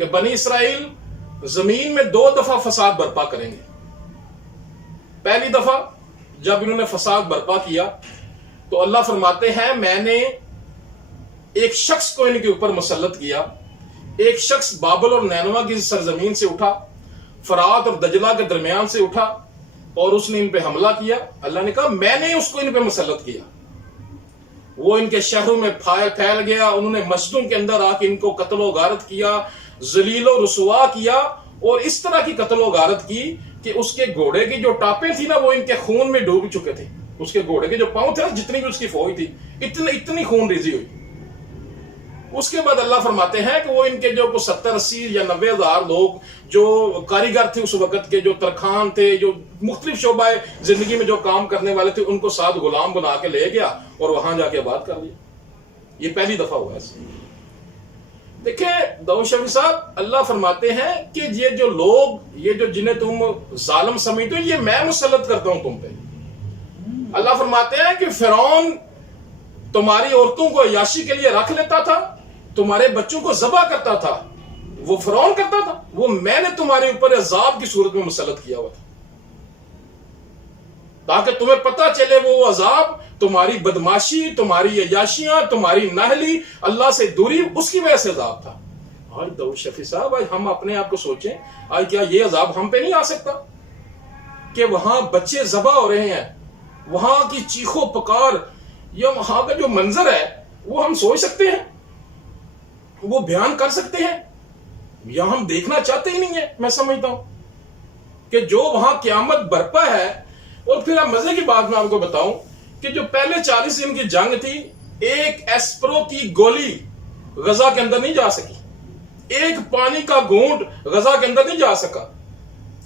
کہ بنی اسرائیل زمین میں 2 دفعہ فساد برپا کریں گے. پہلی دفعہ جب انہوں نے فساد برپا کیا تو اللہ فرماتے ہیں میں نے ایک شخص کو ان کے اوپر مسلط کیا. ایک شخص بابل اور نینوا کی سرزمین سے اٹھا, فرات اور دجلہ کے درمیان سے اٹھا اور اس نے ان پہ حملہ کیا. اللہ نے کہا میں نے اس کو ان پہ مسلط کیا. وہ ان کے شہروں میں پھیل گیا. انہوں نے مسجدوں کے اندر آ کے ان کو قتل و غارت کیا, ذلیل و رسوا کیا, اور اس طرح کی قتل و غارت کی کہ اس کے گھوڑے کی جو ٹاپیں تھی نا وہ ان کے خون میں ڈوب چکے تھے. اس کے گھوڑے کے جو پاؤں تھے نا, جتنی بھی اس کی فوج تھی, اتنی خون ریزی ہوئی. اس کے بعد اللہ فرماتے ہیں کہ وہ ان کے جو 70-80 یا 90 ہزار لوگ جو کاریگر تھے اس وقت کے, جو ترخان تھے, جو مختلف شعبہ زندگی میں جو کام کرنے والے تھے, ان کو ساتھ غلام بنا کے لے گیا اور وہاں جا کے آباد کر لیا. یہ پہلی دفعہ ہوا ایسے. دیکھیں داؤد شفیع صاحب, اللہ فرماتے ہیں کہ یہ جو لوگ, یہ جو جنہیں تم ظالم سمجھتے ہو, یہ میں مسلط کرتا ہوں تم پہ. اللہ فرماتے ہیں کہ فرعون تمہاری عورتوں کو عیاشی کے لیے رکھ لیتا تھا, تمہارے بچوں کو ذبح کرتا تھا. وہ فرعون کرتا تھا, وہ میں نے تمہارے اوپر عذاب کی صورت میں مسلط کیا ہوا تھا تاکہ تمہیں پتہ چلے وہ عذاب تمہاری بدماشی, تمہاری عیاشیاں, تمہاری نااہلی, اللہ سے دوری, اس کی وجہ سے عذاب تھا. آج داؤد شفیع صاحب, آج ہم اپنے آپ کو سوچیں, آج کیا یہ عذاب ہم پہ نہیں آ سکتا کہ وہاں بچے ذبح ہو رہے ہیں, وہاں کی چیخو پکار, یا وہاں کا جو منظر ہے وہ ہم سوچ سکتے ہیں, وہ بیان کر سکتے ہیں, یا ہم دیکھنا چاہتے ہی نہیں ہیں. میں سمجھتا ہوں کہ جو وہاں قیامت برپا ہے. اور پھر اب مزے کی بات میں آپ کو بتاؤں کہ جو پہلے 40 دن کی جنگ تھی, ایک ایسپرو کی گولی غزہ کے اندر نہیں جا سکی, ایک پانی کا گھونٹ غزہ کے اندر نہیں جا سکا.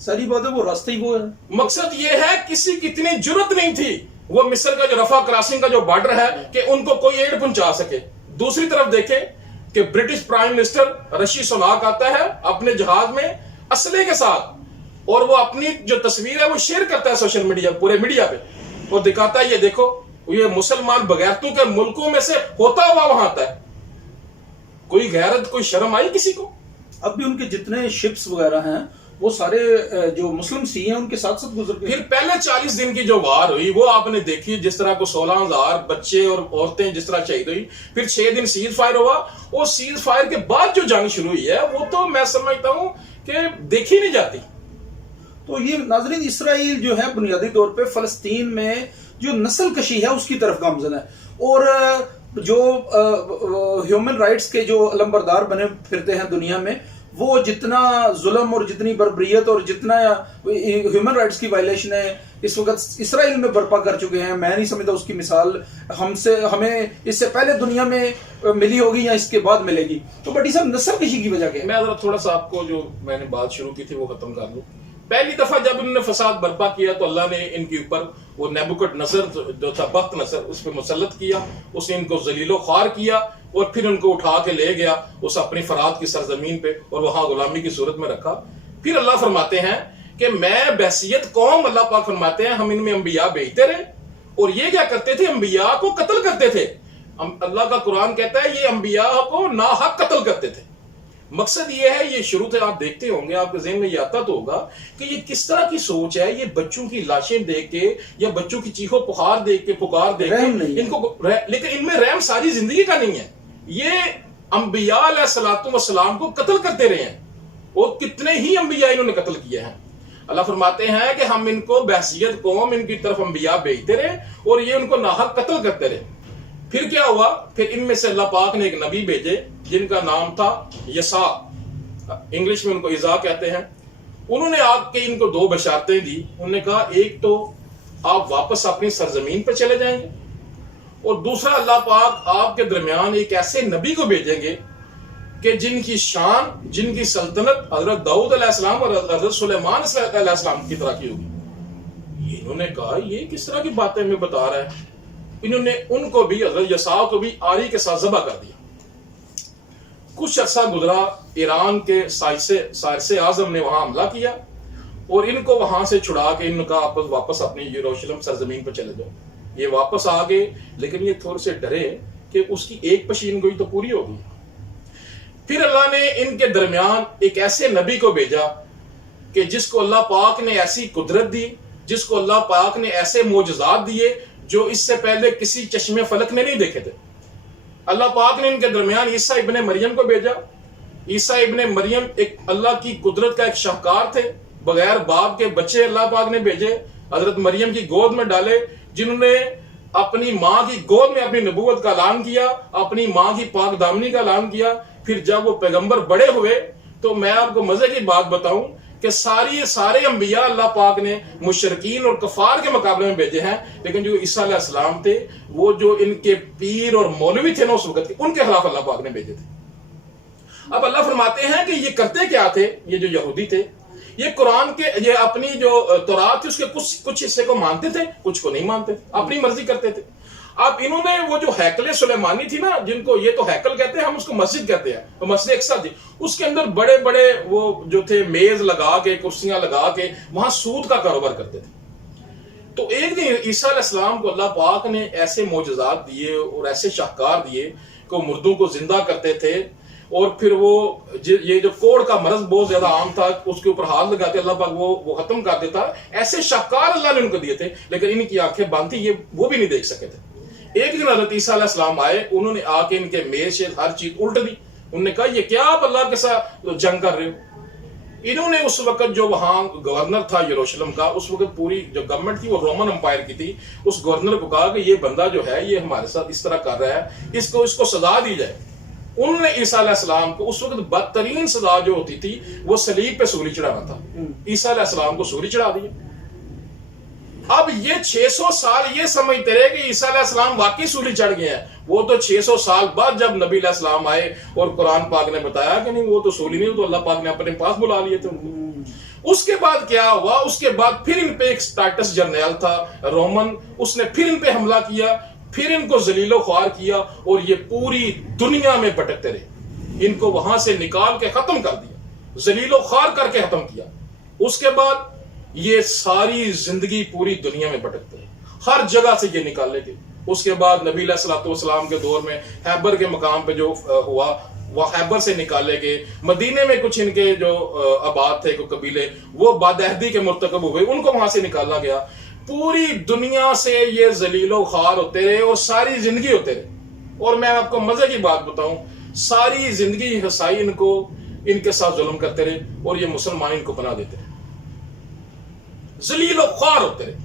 ساری بات ہے, وہ راستہ ہی وہ ہے. مقصد یہ ہے کسی کی اتنی جرت نہیں تھی وہ مصر کا جو رفح کراسنگ کا جو بارڈر ہے کہ ان کو کوئی ایڈ پہنچا سکے. دوسری طرف دیکھیں کہ برٹش پرائم منسٹر رشی سناک آتا ہے اپنے جہاز میں اسلحے کے ساتھ, اور وہ اپنی جو تصویر ہے وہ شیئر کرتا ہے سوشل میڈیا, پورے میڈیا پہ, اور دکھاتا ہے یہ دیکھو یہ مسلمان بغیرتوں کے ملکوں میں سے ہوتا ہوا وہاں آتا ہے. کوئی غیرت, کوئی شرم آئی کسی کو؟ اب بھی ان کے جتنے شپس وغیرہ ہیں وہ سارے جو مسلم سی ہیں ان کے ساتھ ساتھ گزر گئے. پھر پہلے 40 دن کی جو وار ہوئی وہ آپ نے دیکھی, جس طرح کو 16,000 بچے اور عورتیں جس طرح شہید ہوئی. پھر 6 دن سیز فائر ہوا, اور سیز فائر کے بعد جو جنگ شروع ہوئی ہے وہ تو میں سمجھتا ہوں کہ دیکھی نہیں جاتی. تو یہ ناظرین, اسرائیل جو ہے بنیادی طور پہ فلسطین میں جو نسل کشی ہے اس کی طرف گامزن ہے, اور جو ہیومن رائٹس کے جو علمبردار بنے پھرتے ہیں دنیا میں, وہ جتنا ظلم اور جتنی بربریت اور جتنا ہیومن رائٹس کی وائلیشن ہے اس وقت اسرائیل میں برپا کر چکے ہیں, میں نہیں سمجھتا اس کی مثال ہمیں اس سے پہلے دنیا میں ملی ہوگی یا اس کے بعد ملے گی. تو بٹ یہ سب نسل کشی کی وجہ کیا ہے؟ میں ذرا تھوڑا سا آپ کو جو میں نے بات شروع کی تھی وہ ختم کر لوں. پہلی دفعہ جب انہوں نے فساد برپا کیا تو اللہ نے ان کے اوپر وہ نیبوکڈ نصر جو تھا, بخت نصر, اس پہ مسلط کیا. اس نے ان کو ذلیل و خوار کیا اور پھر ان کو اٹھا کے لے گیا اس اپنی فرات کی سرزمین پہ اور وہاں غلامی کی صورت میں رکھا. پھر اللہ فرماتے ہیں کہ میں بحثیت قوم, اللہ پاک فرماتے ہیں ہم ان میں انبیاء بھیجتے رہے, اور یہ کیا کرتے تھے, انبیاء کو قتل کرتے تھے. اللہ کا قرآن کہتا ہے یہ انبیاء کو ناحق قتل کرتے تھے. مقصد یہ ہے, یہ شروع سے آپ دیکھتے ہوں گے, آپ کے ذہن میں یہ آتا تو ہوگا کہ یہ کس طرح کی سوچ ہے. یہ بچوں کی لاشیں دیکھ کے یا بچوں کی چیخو پکار دیکھ کے ان کو, لیکن ان میں رحم ساری زندگی کا نہیں ہے. یہ انبیاء علیہ السلام کو قتل کرتے رہے ہیں, اور کتنے ہی انبیاء انہوں نے قتل کیے ہیں. اللہ فرماتے ہیں کہ ہم ان کو بحثیت قوم ان کی طرف انبیاء بھیجتے رہے اور یہ ان کو ناحق قتل کرتے رہے. پھر کیا ہوا, پھر ان میں سے اللہ پاک نے ایک نبی بھیجے جن کا نام تھا یسع, انگلش میں ان کو ایزا کہتے ہیں. انہوں نے آ کے ان کو 2 بشارتیں دی. انہوں نے کہا ایک تو آپ واپس اپنی سرزمین پہ چلے جائیں گے, اور دوسرا اللہ پاک آپ کے درمیان ایک ایسے نبی کو بھیجیں گے کہ جن کی شان, جن کی سلطنت حضرت داؤد علیہ السلام اور حضرت سلیمان علیہ السلام کی طرح کی ہوگی. انہوں نے کہا یہ کس طرح کی باتیں میں بتا رہا ہے. انہوں نے ان کو بھی, حضرت یسع کو بھی آری کے ساتھ ذبح کر دیا. کچھ عرصہ گزرا, ایران کے سائرس اعظم نے وہاں حملہ کیا اور ان کو وہاں سے چھڑا کے ان کا واپس اپنی یروشلم سرزمین پہ چلے جاؤ. یہ واپس آ گئے, لیکن یہ تھوڑے سے ڈرے کہ اس کی ایک پیشین گوئی تو پوری ہوگی. پھر اللہ نے ان کے درمیان ایک ایسے نبی کو بھیجا کہ جس کو اللہ پاک نے ایسی قدرت دی، جس کو اللہ پاک نے ایسے معجزات دیے جو اس سے پہلے کسی چشم فلک نے نہیں دیکھے تھے۔ اللہ پاک نے ان کے درمیان عیسیٰ ابن مریم کو بھیجا۔ عیسیٰ ابن مریم ایک اللہ کی قدرت کا ایک شاہکار تھے، بغیر باپ کے بچے اللہ پاک نے بھیجے، حضرت مریم کی گود میں ڈالے، جنہوں نے اپنی ماں کی گود میں اپنی نبوت کا اعلان کیا، اپنی ماں کی پاک دامنی کا اعلان کیا۔ پھر جب وہ پیغمبر بڑے ہوئے تو میں آپ کو مزے کی بات بتاؤں کہ سارے انبیاء اللہ پاک نے مشرکین اور کفار کے مقابلے میں بھیجے ہیں، لیکن جو عیسیٰ علیہ السلام تھے، وہ جو ان کے پیر اور مولوی تھے نا اس وقت کے، ان کے خلاف اللہ پاک نے بھیجے تھے۔ اب اللہ فرماتے ہیں کہ یہ کرتے کیا تھے، یہ جو یہودی تھے، یہ قرآن کے، یہ اپنی جو تورات تھی اس کے کچھ حصے کو مانتے تھے، کچھ کو نہیں مانتے، اپنی مرضی کرتے تھے۔ اب انہوں نے وہ جو ہیکل سلیمانی تھی نا، جن کو یہ تو ہیکل کہتے ہیں، ہم اس کو مسجد کہتے ہیں، تو مسجد اقصی تھی، اس کے اندر بڑے بڑے وہ جو تھے میز لگا کے، کرسیاں لگا کے وہاں سود کا کاروبار کرتے تھے۔ تو ایک دن عیسیٰ علیہ السلام کو اللہ پاک نے ایسے معجزات دیے اور ایسے شاہکار دیے کہ وہ مردوں کو زندہ کرتے تھے، اور پھر وہ یہ جو کوڑ کا مرض بہت زیادہ عام تھا، اس کے اوپر ہاتھ لگاتے اللہ پاک وہ ختم کر دیتا۔ ایسے شاہکار اللہ نے ان کو دیے تھے، لیکن ان کی آنکھیں بند تھی، یہ وہ بھی نہیں دیکھ سکے تھے۔ ایک دن حضرت عیسیٰ علیہ السلام آئے، انہوں نے آ کے ان کے میز سے ہر چیز الٹ دی۔ انہوں نے کہا یہ کیا آپ اللہ کے ساتھ جنگ کر رہے ہو؟ انہوں نے اس وقت جو وہاں گورنر تھا یروشلم کا، اس وقت پوری جو گورنمنٹ تھی وہ رومن امپائر کی تھی، اس گورنر کو کہا کہ یہ بندہ جو ہے یہ ہمارے ساتھ اس طرح کر رہا ہے، اس کو سزا دی جائے۔ انہوں نے عیسیٰ علیہ السلام کو، اس وقت بدترین سزا جو ہوتی تھی وہ صلیب پہ سولی چڑھانا تھا، عیسیٰ علیہ السلام کو سولی چڑھا دیا۔ اب یہ 600 سال یہ سمجھتے رہے کہ عیسیٰ علیہ السلام واقعی سولی چڑھ گئے ہیں، وہ تو 600 سال بعد جب نبی علیہ السلام آئے اور قرآن پاک نے بتایا کہ نہیں وہ تو سولی نہیں، وہ تو اللہ پاک نے اپنے پاس بلا لیے تھے۔ اس کے بعد کیا ہوا؟ اس کے بعد پھر ان پہ ایک ٹائٹس جرنیل تھا رومن، اس نے پھر ان پہ حملہ کیا، پھر ان کو ذلیل و خوار کیا، اور یہ پوری دنیا میں بھٹکتے رہے۔ ان کو وہاں سے نکال کے ختم کر دیا، ذلیل و خوار کر کے ختم کیا۔ اس کے بعد یہ ساری زندگی پوری دنیا میں بھٹکتے رہے، ہر جگہ سے یہ نکالے گئے۔ اس کے بعد نبی علیہ الصلوۃ والسلام کے دور میں خیبر کے مقام پہ جو ہوا، وہ خیبر سے نکالے گئے۔ مدینے میں کچھ ان کے جو آباد تھے کوئی قبیلے، وہ بدعہدی کے مرتکب ہوئے، ان کو وہاں سے نکالا گیا۔ پوری دنیا سے یہ ذلیل و خوار ہوتے رہے اور ساری زندگی ہوتے رہے۔ اور میں آپ کو مزے کی بات بتاؤں، ساری زندگی عیسائی ان کے ساتھ ظلم کرتے رہے، اور یہ مسلمان ان کو پناہ دیتے رہے، ذلیل و خوار ہوتے رہے۔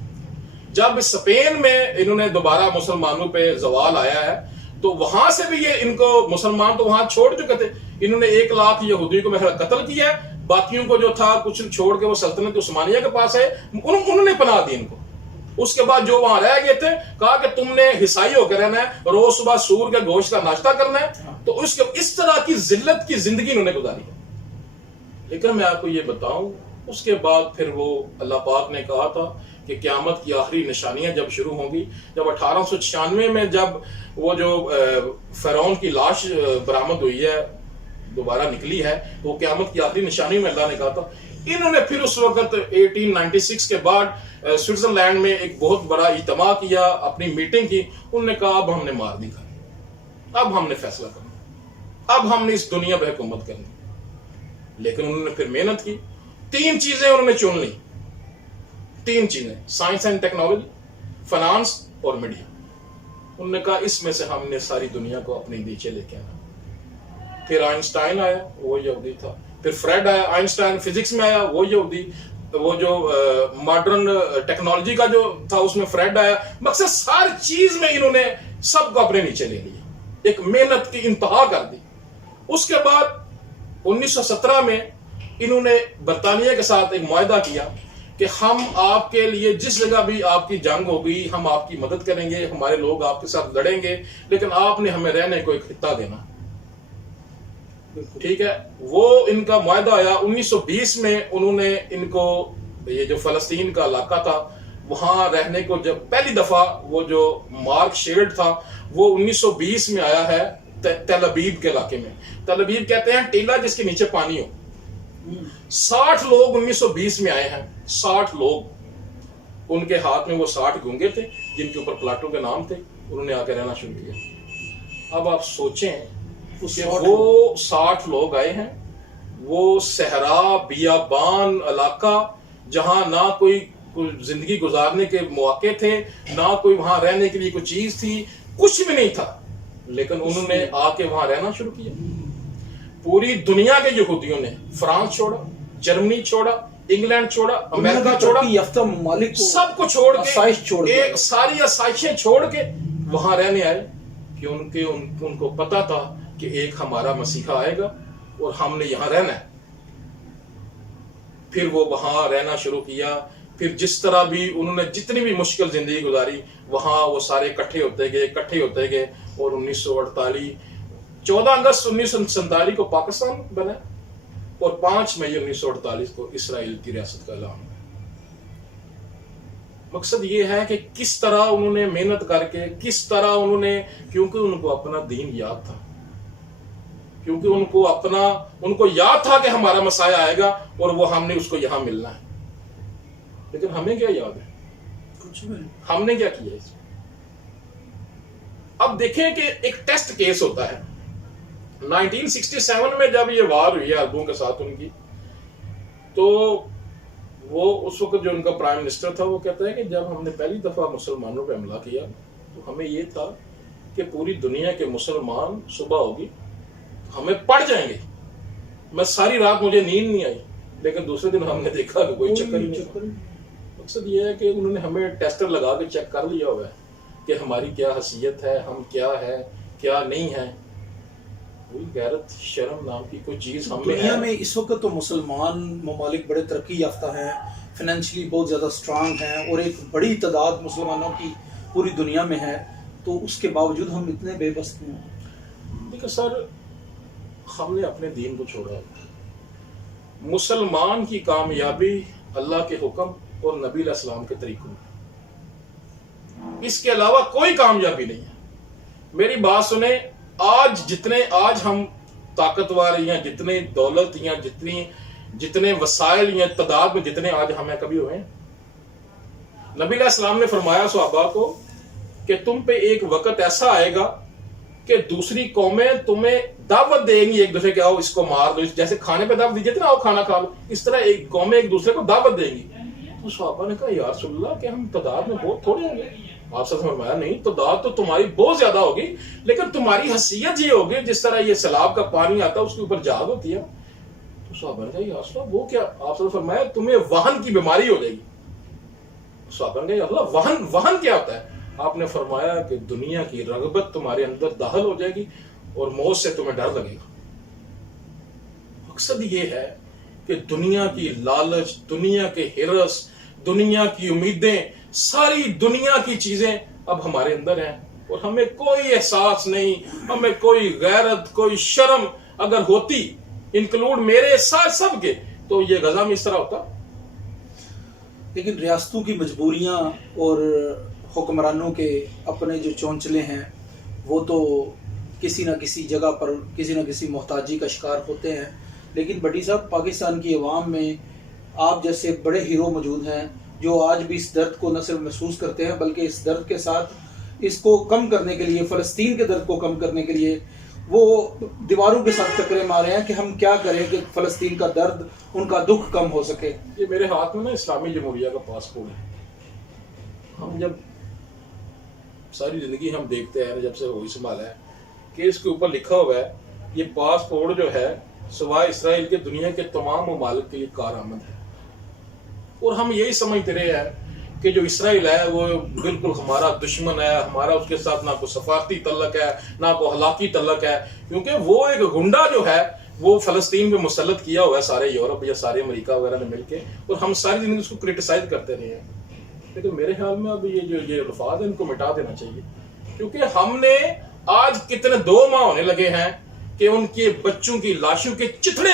جب اسپین میں انہوں نے دوبارہ مسلمانوں پہ زوال آیا ہے، تو وہاں سے بھی یہ ان کو مسلمان تو وہاں چھوڑ چکے تھے، انہوں نے 1 لاکھ یہودی کو محض قتل کیا ہے، باقیوں کو جو تھا کچھ چھوڑ کے وہ سلطنت عثمانیہ کے پاس ہے، انہوں نے پناہ دی ان کو۔ اس کے بعد جو وہاں رہ گئے تھے، کہا کہ تم نے عیسائی ہو کے رہنا ہے، روز صبح سور کے گوشت کا ناشتہ کرنا ہے، تو اس طرح کی ذلت کی زندگی انہوں نے گزاری ہے۔ لیکن میں آپ کو یہ بتاؤں، اس کے بعد پھر وہ اللہ پاک نے کہا تھا کہ قیامت کی آخری نشانیاں جب شروع ہوں گی، جب 1896 میں جب وہ جو فرعون کی لاش برآمد ہوئی ہے، دوبارہ نکلی ہے، وہ قیامت کی آخری نشانی میں اللہ نے کہا تھا۔ انہوں نے پھر اس وقت 1896 کے بعد سوئٹزرلینڈ میں ایک بہت بڑا اجتماع کیا، اپنی میٹنگ کی، انہوں نے کہا اب ہم نے مار دی کھانی، اب ہم نے فیصلہ کرنا، اب ہم نے اس دنیا پہ حکومت کرنی۔ لیکن انہوں نے پھر محنت کی، 3 چیزیں انہوں نے چن لی، 3 چیزیں، سائنس اینڈ ٹیکنالوجی، فنانس اور میڈیا۔ انہوں نے کہا اس میں سے ہم نے ساری دنیا کو اپنے نیچے لے کے آنا۔ پھر آئنسٹائن آیا، وہ یہودی تھا، پھر فریڈ آیا، آئنسٹائن فزکس میں آیا، وہ یہودی، وہ جو ماڈرن ٹیکنالوجی کا جو تھا اس میں فریڈ آیا۔ مقصد ہر چیز میں انہوں نے سب کو اپنے نیچے لے لیا، ایک محنت کی انتہا کر دی۔ اس کے بعد 1917 میں انہوں نے برطانیہ کے ساتھ ایک معاہدہ کیا کہ ہم آپ کے لیے جس جگہ بھی آپ کی جنگ ہوگی ہم آپ کی مدد کریں گے، ہمارے لوگ آپ کے ساتھ لڑیں گے، لیکن آپ نے ہمیں رہنے کو ایک خطہ دینا۔ ٹھیک ہے، وہ ان کا معاہدہ آیا۔ 1920 میں انہوں نے ان کو یہ جو فلسطین کا علاقہ تھا وہاں رہنے کو، جب پہلی دفعہ وہ جو مارک شیلڈ تھا وہ 1920 میں آیا ہے تل ابیب کے علاقے میں۔ تل ابیب کہتے ہیں ٹیلا جس کے نیچے پانی ہو۔ 60 لوگ 1920 میں آئے ہیں، 60 لوگ، ان کے ہاتھ میں وہ 60 گونگے تھے جن کے اوپر پلاٹوں کے نام تھے، انہوں نے آ کے رہنا شروع کیا۔ اب آپ سوچیں کہ وہ 60 لوگ آئے ہیں. وہ صحرا بیابان علاقہ جہاں نہ کوئی زندگی گزارنے کے مواقع تھے، نہ کوئی وہاں رہنے کے لیے کوئی چیز تھی، کچھ بھی نہیں تھا، لیکن انہوں نے آ کے وہاں رہنا شروع کیا. پوری دنیا کے یہودیوں نے فرانس چھوڑا، جرمنی چھوڑا، انگلینڈ چھوڑا، امریکہ چھوڑا، یافتہ ممالک سب کو چھوڑ کے ساری آسائشیں چھوڑ کے وہاں رہنے آئے، کہ ان کو پتا تھا کہ ایک ہمارا مسیحا آئے گا اور ہم نے یہاں رہنا ہے. پھر وہ وہاں رہنا شروع کیا. پھر جس طرح بھی انہوں نے جتنی بھی مشکل زندگی گزاری، وہاں وہ سارے اکٹھے ہوتے گئے اور 1948 14 اگست 1947 کو پاکستان بنا اور 5 مئی 1948 کو اسرائیل کی ریاست کا اعلان ہوا. مقصد یہ ہے کہ کس طرح انہوں نے محنت کر کے، کس طرح انہوں نے، کیونکہ ان کو اپنا دین یاد تھا، کیونکہ ان کو یاد تھا کہ ہمارا مسیح آئے گا اور وہ ہم نے اس کو یہاں ملنا ہے. لیکن ہمیں کیا یاد ہے؟ کچھ بھی. ہم نے کیا کیا اس میں؟ اب دیکھیں کہ ایک ٹیسٹ کیس ہوتا ہے. 1967 میں جب یہ وار ہوئی ہے عربوں کے ساتھ ان کی، تو وہ اس وقت جو ان کا پرائم منسٹر تھا وہ کہتا ہے کہ جب ہم نے پہلی دفعہ مسلمانوں پہ حملہ کیا تو ہمیں یہ تھا کہ پوری دنیا کے مسلمان صبح ہوگی ہمیں پڑ جائیں گے. میں ساری رات مجھے نیند نہیں آئی، لیکن دوسرے دن ہم نے دیکھا کہ کوئی چکر ہی نہیں. مقصد یہ ہے کہ انہوں نے ہمیں ٹیسٹر لگا کے چیک کر لیا ہوا ہے کہ ہماری کیا حیثیت ہے، ہم کیا ہے کیا نہیں ہے. کوئی غیرت شرم نام کی کوئی چیز ہم میں ہے؟ دنیا میں اس وقت تو مسلمان ممالک بڑے ترقی یافتہ ہیں، فائنینشلی بہت زیادہ سٹرانگ ہیں، اور ایک بڑی تعداد مسلمانوں کی پوری دنیا میں ہے، تو اس کے باوجود ہم اتنے بے بس ہیں. دیکھیں سر، ہم نے اپنے دین کو چھوڑا. مسلمان کی کامیابی اللہ کے حکم اور نبی علیہ السلام کے طریقوں میں، اس کے علاوہ کوئی کامیابی نہیں ہے. میری بات سنیں، آج ہم طاقتور یا جتنے دولت یا جتنے وسائل یا تعداد میں جتنے آج ہمیں کبھی ہوئے ہیں، نبی علیہ السلام نے فرمایا صحابہ کو کہ تم پہ ایک وقت ایسا آئے گا کہ دوسری قومیں تمہیں دعوت دیں گی ایک دوسرے کے، آؤ اس کو مار دو، جیسے کھانے پہ دعوت دیجیے نا آؤ کھانا کھا لو، اس طرح ایک قومیں ایک دوسرے کو دعوت دیں گی. تو صحابہ نے کہا یا رسول اللہ کہ ہم تعداد میں بہت تھوڑے ہوں گے. آپ سے فرمایا نہیں، تعداد تو تمہاری بہت زیادہ ہوگی، لیکن تمہاری حیثیت یہ ہوگی جس طرح یہ سیلاب کا پانی آتا ہے اس کے اوپر جاگ ہوتی ہے. تو صحابہ نے کہا یا رسول اللہ وہ کیا؟ آپ سے فرمایا تمہیں وہن کی بیماری ہو جائے گی. صحابہ نے کہا یا رسول اللہ وہن کیا ہوتا ہے؟ آپ نے فرمایا کہ دنیا کی رغبت تمہارے اندر داخل ہو جائے گی اور موت سے تمہیں ڈر لگے گا. مقصد یہ ہے کہ دنیا کی لالچ، دنیا کے ہرس، دنیا کی امیدیں، ساری دنیا کی چیزیں اب ہمارے اندر ہیں اور ہمیں کوئی احساس نہیں، ہمیں کوئی غیرت، کوئی شرم اگر ہوتی انکلوڈ میرے سب کے، تو یہ غزہ میں اس طرح ہوتا. لیکن ریاستوں کی مجبوریاں اور حکمرانوں کے اپنے جو چونچلے ہیں وہ تو کسی نہ کسی جگہ پر کسی نہ کسی محتاجی کا شکار ہوتے ہیں. لیکن بٹی صاحب، پاکستان کی عوام میں آپ جیسے بڑے ہیرو موجود ہیں جو آج بھی اس درد کو نہ صرف محسوس کرتے ہیں بلکہ اس درد کے ساتھ اس کو کم کرنے کے لیے، فلسطین کے درد کو کم کرنے کے لیے وہ دیواروں کے ساتھ ٹکرے مارے ہیں کہ ہم کیا کریں کہ فلسطین کا درد، ان کا دکھ کم ہو سکے. یہ میرے ہاتھ میں نا اسلامی جمہوریہ کا پاسپورٹ ہے. ہم جب ساری زندگی ہم دیکھتے ہیں جب سے ہوئی سنبھالا ہے کہ اس کے اوپر لکھا ہوا ہے یہ پاسپورٹ جو ہے سوائے اسرائیل کے دنیا کے تمام ممالک کے لیے کارآمد ہے. اور ہم یہی سمجھتے رہے ہیں کہ جو اسرائیل ہے وہ بالکل ہمارا دشمن ہے، ہمارا اس کے ساتھ نہ کوئی سفارتی تعلق ہے نہ کوئی اخلاقی تعلق ہے، کیونکہ وہ ایک گنڈا جو ہے وہ فلسطین پہ مسلط کیا ہوا ہے سارے یورپ یا سارے امریکہ وغیرہ نے مل کے، اور ہم ساری زندگی اس کو کرٹیسائز کرتے رہے ہیں. لیکن میرے خیال میں اب یہ الفاظ ہیں ان کو مٹا دینا چاہیے، کیونکہ ہم نے آج کتنے 2 ماہ ہونے لگے ہیں کہ ان کے بچوں کی لاشوں کے چتھڑے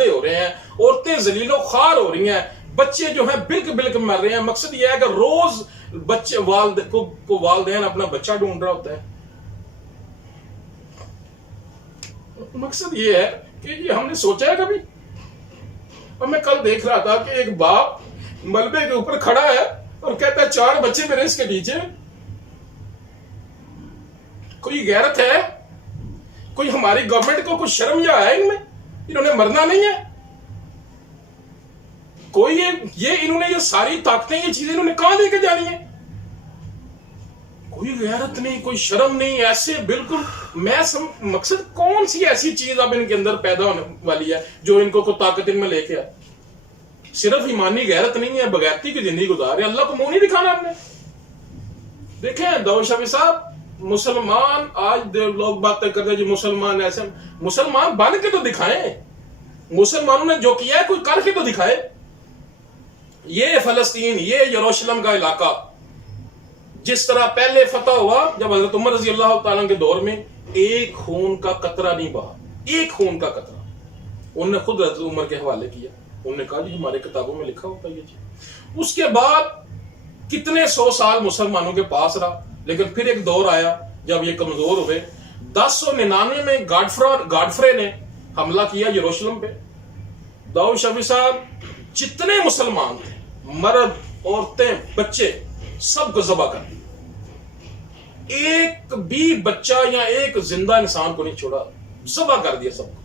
ہو رہے ہیں، عورتیں ذلیل و خوار ہو رہی ہیں، بچے جو ہیں بلک مر رہے ہیں. مقصد یہ ہے کہ روز بچے والدین اپنا بچہ ڈھونڈ رہا ہوتا ہے. مقصد یہ ہے کہ یہ ہم نے سوچا ہے کبھی؟ اور میں کل دیکھ رہا تھا کہ ایک باپ ملبے کے اوپر کھڑا ہے اور کہتا ہے 4 بچے میرے اس کے نیچے. کوئی غیرت ہے؟ کوئی ہماری گورنمنٹ کو کچھ شرم یا ہے ان میں؟ انہوں نے مرنا نہیں ہے کوئی یہ انہوں نے یہ ساری طاقتیں یہ چیزیں انہوں نے کہاں لے کے جانی ہیں؟ کوئی غیرت نہیں، کوئی شرم نہیں، ایسے بالکل مقصد کون سی ایسی چیز اب ان کے اندر پیدا ہونے والی ہے جو ان کو طاقت ان میں لے کے آئے؟ صرف ایمانی غیرت نہیں ہے، بغیرتی کی زندگی گزار رہے، اللہ کو منہ نہیں دکھانا ہم نے۔ دیکھیں داؤد شفیع صاحب، مسلمان آج لوگ باتیں کرتے ہیں جی مسلمان ایسے، مسلمان بن کے تو دکھائیں، مسلمانوں نے جو کیا ہے کوئی کر کے تو دکھائے۔ یہ فلسطین، یہ یروشلم کا علاقہ جس طرح پہلے فتح ہوا جب حضرت عمر رضی اللہ تعالیٰ کے دور میں، ایک خون کا قطرہ نہیں بہا، ایک خون کا قطرہ۔ انہوں نے خود حضرت عمر کے حوالے کیا، انہوں نے کہا جی ہمارے کتابوں میں لکھا ہوتا ہے یہ چیز۔ اس کے بعد کتنے 100 سال مسلمانوں کے پاس رہا، لیکن پھر ایک دور آیا جب یہ کمزور ہوئے۔ 1099 میں گاڈفرے نے حملہ کیا یروشلم پہ۔ داؤد شفیع صاحب جتنے مسلمان تھے، مرد، عورتیں، بچے، سب کو ذبح کر دیا، ایک بھی بچہ یا ایک زندہ انسان کو نہیں چھوڑا، ذبح کر دیا سب کو۔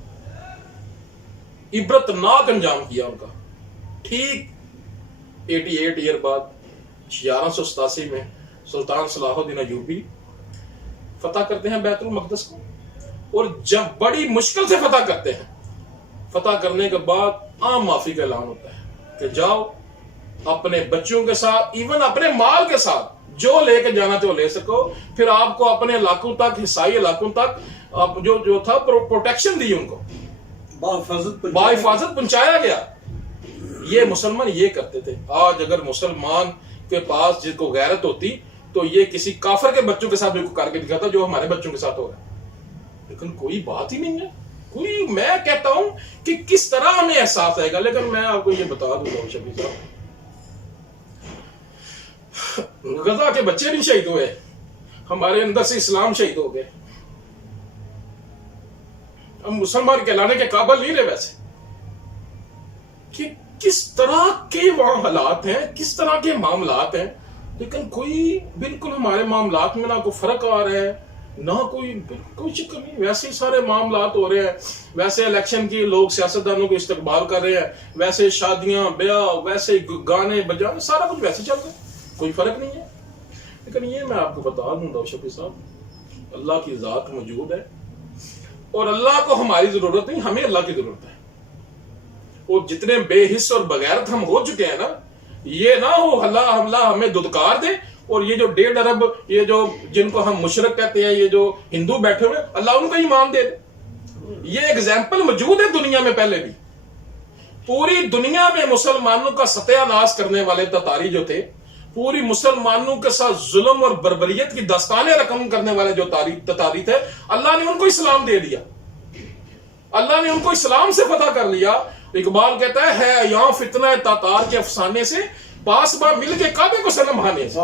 عبرتناک انجام کیا ان کا۔ ٹھیک 88 ایئر بعد 1187 میں سلطان صلاح الدین ایوبی فتح کرتے ہیں بیت المقدس کو، اور جب بڑی مشکل سے فتح کرتے ہیں، فتح کرنے کے بعد عام معافی کا اعلان ہوتا ہے کہ جاؤ اپنے بچوں کے ساتھ، ایون اپنے مال کے ساتھ جو لے کے جانا تھے وہ لے سکو، پھر آپ کو اپنے علاقوں تک، حصائی علاقوں تک جو تھا پروٹیکشن دی، ان کو بحفاظت پہنچایا گیا۔ یہ مسلمان یہ کرتے تھے۔ آج اگر مسلمان کے پاس جس کو غیرت ہوتی تو یہ کسی کافر کے بچوں کے ساتھ بھی کر کے دکھاتا جو ہمارے بچوں کے ساتھ ہو رہا ہے، لیکن کوئی بات ہی نہیں ہے کوئی۔ میں کہتا ہوں کہ کس طرح ہمیں احساس آئے گا، لیکن میں آپ کو یہ بتا دوں داؤد شفیع صاحب، غزہ کے بچے نہیں شہید ہوئے، ہمارے اندر سے اسلام شہید ہو گئے۔ ہم مسلمان کہلانے کے قابل نہیں رہے ویسے، کہ کس طرح کے وہاں حالات ہیں، کس طرح کے معاملات ہیں، لیکن کوئی بالکل ہمارے معاملات میں نہ کوئی فرق آ رہا ہے، نہ کوئی چکر نہیں، ویسے سارے معاملات ہو رہے ہیں، ویسے الیکشن کی لوگ سیاستدانوں کو استقبال کر رہے ہیں، ویسے شادیاں بیاہ، ویسے گانے بجانے، سارا کچھ ویسے چل رہا ہے، کوئی فرق نہیں ہے۔ لیکن یہ میں آپ کو بتا دوں داؤد شفیع صاحب، اللہ کی ذات موجود ہے، اور اللہ کو ہماری ضرورت نہیں، ہمیں اللہ کی ضرورت ہے۔ اور جتنے بے حس اور بغیرت ہم ہو چکے ہیں نا، یہ نہ ہو اللہ ہمیں دھتکار دے، اور یہ جو 1.5 ارب یہ جو جن کو ہم مشرک کہتے ہیں، یہ جو ہندو بیٹھے ہوئے، اللہ ان کو ایمان دے دے۔ یہ ایگزامپل موجود ہے دنیا میں پہلے بھی، پوری دنیا میں مسلمانوں کا ستیہ ناش کرنے والے تتاری جو تھے، پوری مسلمانوں کے ساتھ ظلم اور بربریت کی داستانیں رقم کرنے والے جو تتاری تھے، اللہ نے ان کو اسلام دے دیا، اللہ نے ان کو اسلام سے فتح کر لیا۔ اقبال کہتا ہے یہاں فتنہ تاتار کے افسانے سے پاس با مل کے کعبے کو سلام بہانے سے۔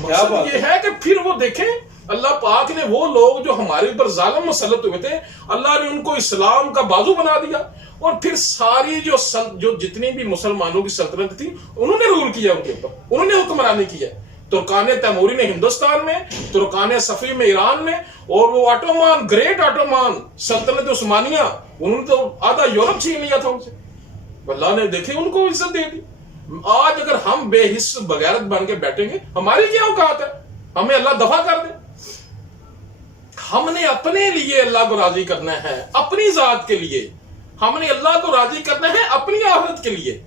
مقصد یہ ہے کہ پھر وہ دیکھیں اللہ پاک نے وہ لوگ جو ہمارے اوپر ظالم مسلط ہوئے تھے، اللہ نے ان کو اسلام کا بازو بنا دیا، اور پھر ساری جو جتنی بھی مسلمانوں کی سلطنت تھی انہوں نے رول کیا، ان کے اوپر انہوں نے حکمرانی کی ہے۔ ترکان تیموری نے ہندوستان میں، ترکان صفوی میں ایران میں، اور وہ آٹومان، گریٹ آٹومان سلطنت عثمانیہ، انہوں نے تو آدھا یورپ چھین لیا تھا ان سے، اللہ نے دیکھے ان کو عزت دے دی۔ آج اگر ہم بے حس بغیرت بن کے بیٹھیں گے، ہماری کیا اوقات ہے؟ ہمیں اللہ دفع کر دے۔ ہم نے اپنے لیے اللہ کو راضی کرنا ہے، اپنی ذات کے لیے ہم نے اللہ کو راضی کرنا ہے، اپنی آخرت کے لیے۔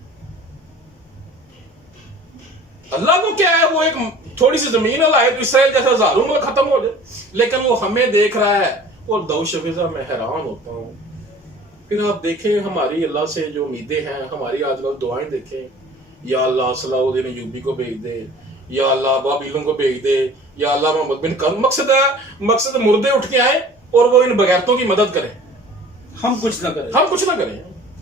اللہ کو کیا ہے، وہ ایک تھوڑی سی زمین لائے تو اسرائیل جیسا ہزاروں میں ختم ہو جائے، لیکن وہ ہمیں دیکھ رہا ہے۔ اور داؤد شفیع صاحب میں حیران ہوتا ہوں، پھر آپ دیکھیں ہماری اللہ سے جو امیدیں ہیں، ہماری آج کل دعائیں دیکھیں، یا اللہ صلاح الدین ایوبی کو بھیج دے، یا اللہ بابیلوں کو بھیج دے، یا اللہ محمد بن کم۔ مقصد مردے اٹھ کے آئیں اور وہ ان بغیرتوں کی مدد کریں، ہم کچھ نہ کریں۔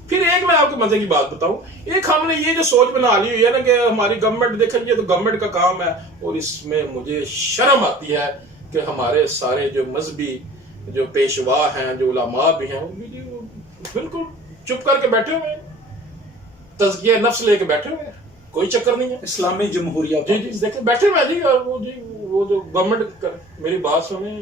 پھر ایک میں آپ کو مزے کی بات بتاؤں، ایک ہم نے یہ جو سوچ بنا لی ہوئی ہے نا کہ ہماری گورنمنٹ دیکھیں یہ تو گورنمنٹ کا کام ہے، اور اس میں مجھے شرم آتی ہے کہ ہمارے سارے جو مذہبی جو پیشوا ہیں، جو علماء بھی ہیں، بالکل چپ کر کے بیٹھے ہوئے ہیں، تزکیہ نفس لے کے بیٹھے ہوئے ہیں، کوئی چکر نہیں ہے۔ اسلامی جمہوریہ جی دیکھیں بیٹھے ہوئے جی، وہ جو گورنمنٹ، میری بات سنیں